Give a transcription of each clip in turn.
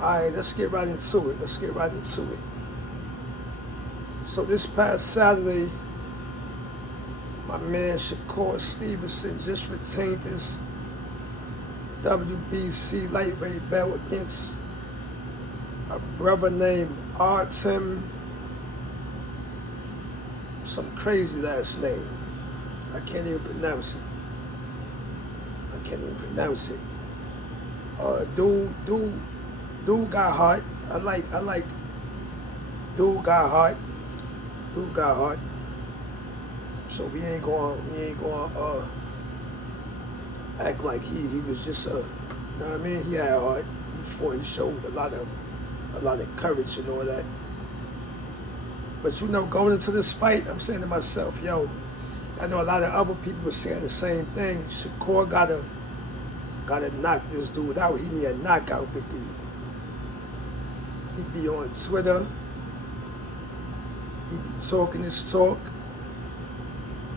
Alright, let's get right into it. Let's get right into it. So this past Saturday, my man Shakur Stevenson just retained his WBC lightweight belt against a brother named Artem, some crazy last name. I can't even pronounce it. Dude got heart. I like dude got heart. So we ain't going act like he was just you know what I mean? He had heart. He showed a lot of courage and all that. But going into this fight, I'm saying to myself, yo, I know a lot of other people were saying the same thing. Shakur gotta knock this dude out. He need a knockout victory. He be on Twitter. He be talking his talk.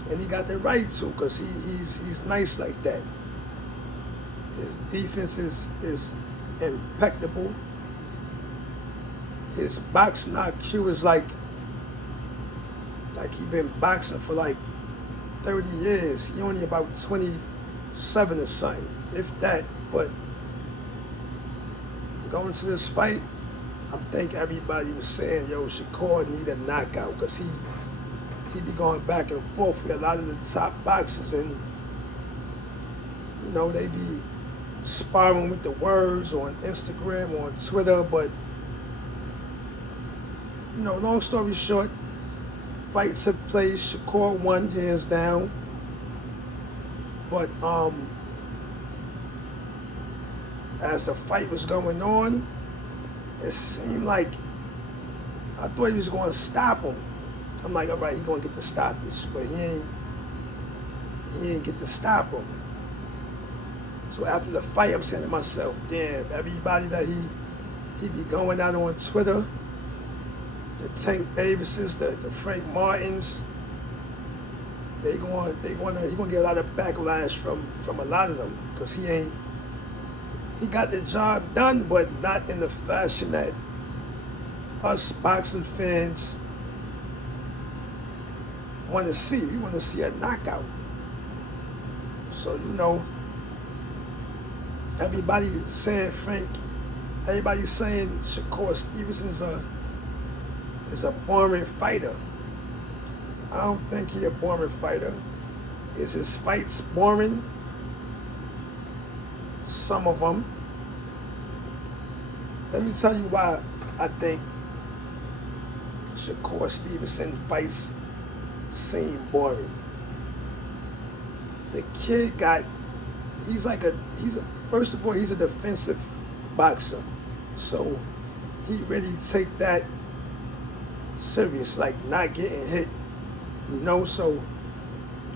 And he got the right to, because he's nice like that. His defense is impeccable. His boxing IQ is like he been boxing for like 30 years. He only about 27 or something, if that. But going to this fight, I think everybody was saying, yo, Shakur need a knockout, because he be going back and forth with a lot of the top boxers, and they be sparring with the words on Instagram, on Twitter. But long story short, fight took place. Shakur won hands down. But as the fight was going on, it seemed like I thought he was going to stop him. I'm like, all right, he's going to get the stoppage, but he ain't get to stop him. So after the fight, I'm saying to myself, damn, everybody that he be going out on Twitter, the Tank Davises, the Frank Martins, he gonna get a lot of backlash from a lot of them, because he got the job done, but not in the fashion that us boxing fans want to see. We want to see a knockout. So everybody's saying Shakur Stevenson is a boring fighter. I don't think he's a boring fighter. Is his fights boring? Some of them. Let me tell you why I think Shakur Stevenson fights seem boring. The kid first of all, he's a defensive boxer. So he really take that serious, like not getting hit. So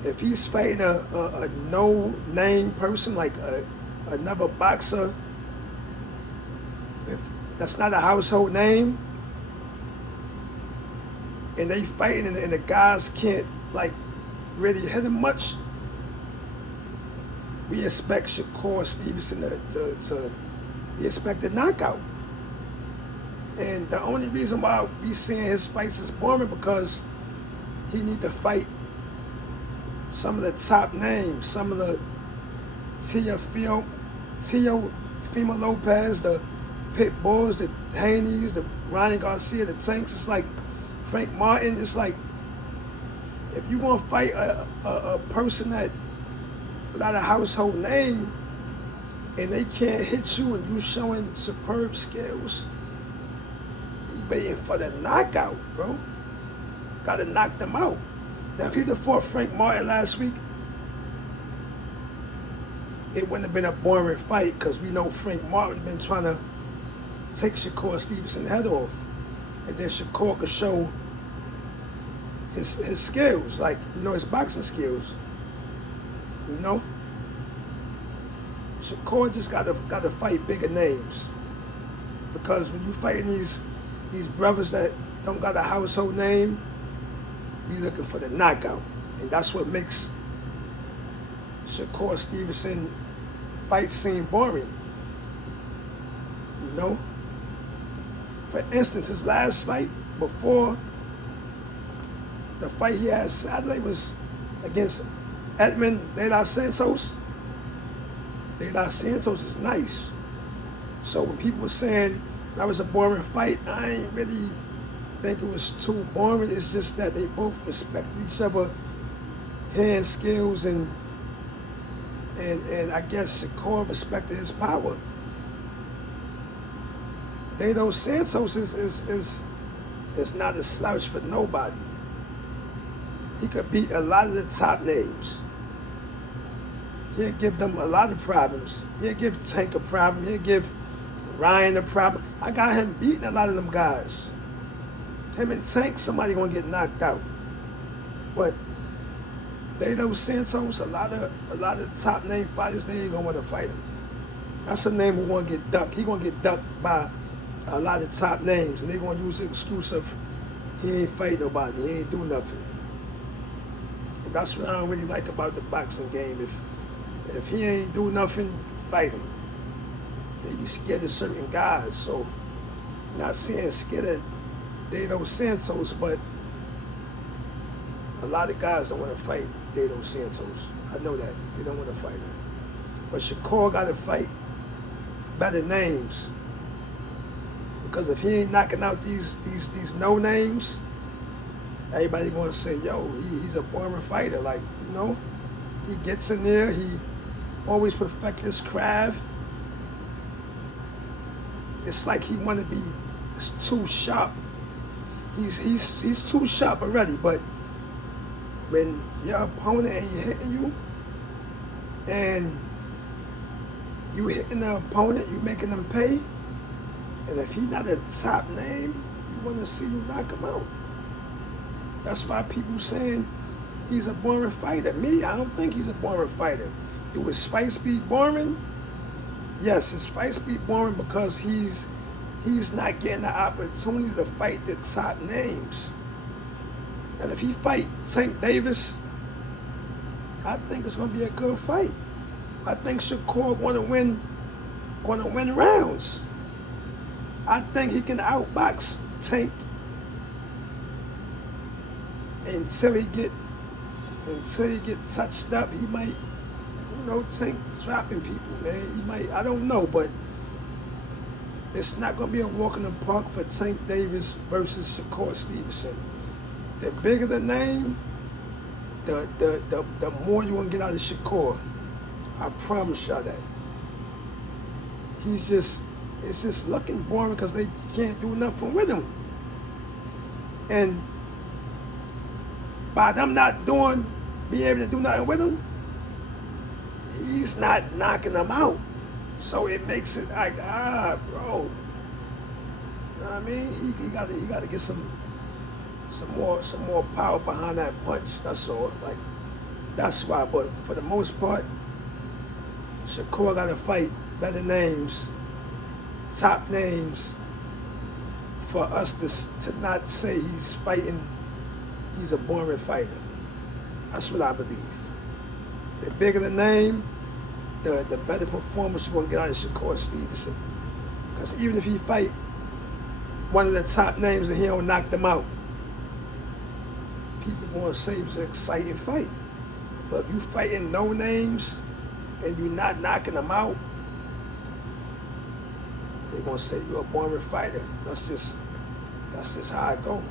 if he's fighting a no-name person, like another boxer, if that's not a household name, and they fighting and the guys can't really hit him much, we expect Shakur Stevenson to expect a knockout. And the only reason why we seeing his fights is boring, because he need to fight some of the top names, some of the Teofimo Lopez, the Pit Bulls, the Haneys, the Ryan Garcia, the Tanks. It's like Frank Martin. It's like, if you want to fight a person that without a household name, and they can't hit you, and you showing superb skills, you waiting for the knockout, bro. Got to knock them out. Now, if he'd have fought Frank Martin last week, it wouldn't have been a boring fight, because we know Frank Martin been trying to take Shakur Stevenson's head off, and then Shakur could show his skills, his boxing skills. Shakur just got to fight bigger names, because when you fighting these brothers that don't got a household name, we looking for the knockout, and that's what makes Shakur Stevenson fight seem boring. For instance, his last fight before the fight he had Saturday was against Edwin De Los Santos. De Los Santos is nice. So when people were saying that was a boring fight, I ain't really think it was too boring. It's just that they both respected each other, hand skills, and I guess Shakur respected his power. De Los Santos is not a slouch for nobody. He could beat a lot of the top names. He'll give them a lot of problems. He'll give Tank a problem. He'll give Ryan a problem. I got him beating a lot of them guys. Him and Tank, somebody gonna get knocked out. But De Los Santos, a lot of top name fighters, they ain't gonna want to fight him. That's a name who gonna get ducked. He gonna get ducked by a lot of top names, and they gonna use the excuse of he ain't fight nobody, he ain't do nothing. And that's what I don't really like about the boxing game. If he ain't do nothing, fight him. They be scared of certain guys, so not saying scared of De Los Santos, but a lot of guys don't want to fight De Los Santos. I know that. They don't want to fight him. But Shakur got to fight better names. Because if he ain't knocking out these no names, everybody gonna say, yo, he's a boring fighter. Like, you know, he gets in there, he always perfect his craft. It's like he wanna be too sharp. He's too sharp already, but when your opponent ain't hitting you, and you hitting the opponent, you making them pay, and if he's not a top name, you want to see you knock him out. That's why people saying he's a boring fighter. Me, I don't think he's a boring fighter. Do his fights be boring? Yes, his fights be boring because he's not getting the opportunity to fight the top names. And if he fight Tank Davis, I think it's gonna be a good fight. I think Shakur gonna win rounds. I think he can outbox Tank until he get touched up. He might, Tank dropping people, man. He might, I don't know, but it's not gonna be a walk in the park for Tank Davis versus Shakur Stevenson. The bigger the name, the more you gonna get out of Shakur. I promise y'all that. It's just looking boring because they can't do nothing with him. And by them not being able to do nothing with him, he's not knocking them out. So it makes it like, bro. You know what I mean? He gotta get some more power behind that punch. That's all. Like, that's why. But for the most part, Shakur gotta fight better names, top names, for us to not say he's a boring fighter. That's what I believe. The bigger the name, the better performance you're gonna get out of Shakur Stevenson. Because even if he fight one of the top names and he don't knock them out, people gonna say it was an exciting fight. But if you fighting no names and you're not knocking them out, they're gonna say you're a boring fighter. That's just how it go.